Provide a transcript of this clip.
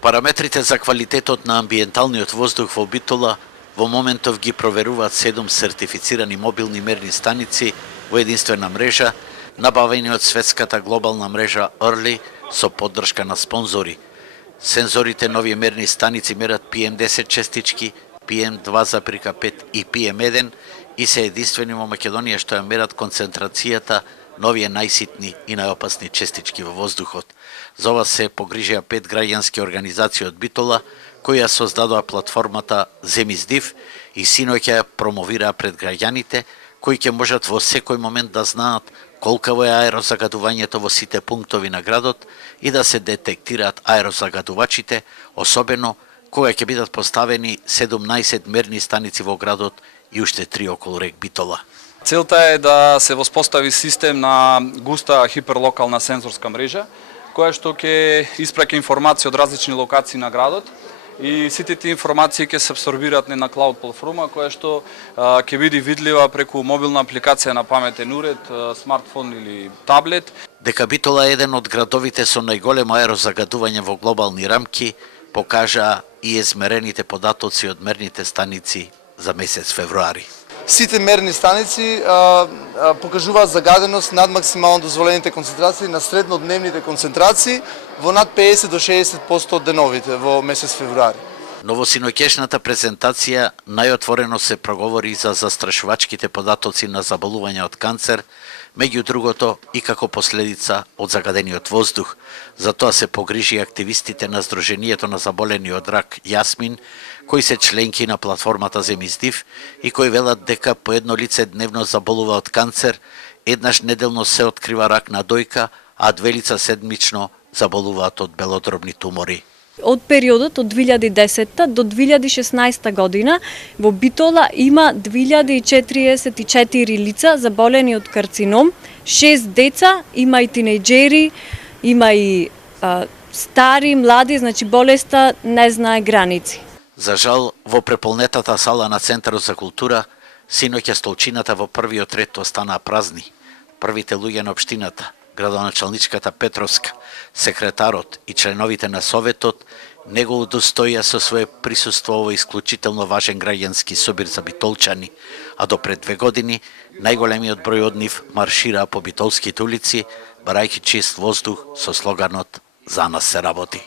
Параметрите за квалитетот на амбиенталниот воздух во Битола во моментов ги проверуваат 7 сертифицирани мобилни мерни станици во единствена мрежа, набавени од светската глобална мрежа Early со поддршка на спонзори. Сензорите нови мерни станици мерат PM10 честички, PM2,5 и PM1 и се единствени во Македонија што ја мерат концентрацијата на овие најситни и најопасни честички во воздухот. За ова се погрижија 5 граѓански организации од Битола, кои ја создадоа платформата Земиздив и синоќ ја промовираа пред граѓаните, кои ќе можат во секој момент да знаат колкаво е аерозагадувањето во сите пунктови на градот и да се детектираат аерозагадувачите, особено кога ќе бидат поставени 17 мерни станици во градот и уште 3 околу рек Битола. Целта е да се воспостави систем на густа хиперлокална сензорска мрежа, која што ќе испраќа информации од различни локации на градот и сите тие информации ќе се абсорбираат на клауд платформа која што ќе биде видлива преку мобилна апликација на паметен уред, смартфон или таблет. Дека Битола е еден од градовите со најголемо аерозагадување во глобални рамки, покажа и измерените податоци од мерните станици за месец февруари. Сите мерни станици покажуваат загаденост над максимално дозволените концентрации на среднодневните концентрации во над 50 до 60% од деновите во месец февруари. Но во синоќешната презентација најотворено се проговори за застрашувачките податоци на заболувања од канцер, меѓу другото и како последица од загадениот воздух. Затоа се погрижи активистите на Сдруженијето на заболени од рак Јасмин, кои се членки на платформата Земиздив и кои велат дека по едно лице дневно заболува од канцер, еднаш неделно се открива рак на дојка, а 2 лица седмично заболуваат од белодробни тумори. Од периодот од 2010 до 2016 година во Битола има 2044 лица заболени од карцином, 6 деца, има и тинејџери, има и стари, млади, значи болеста не знае граници. За жал, во преполнетата сала на Центарот за култура, синоќа столчината во првиот ред останаа празни. Првите луѓе на општината, градоначалничката Петровска, секретарот и членовите на Советот не го удостоија со свое присуство овој исклучително важен граѓански собир за битолчани, а до пред 2 години најголемиот број од нив маршираа по битолските улици, барајќи чист воздух со слоганот "За нас се работи".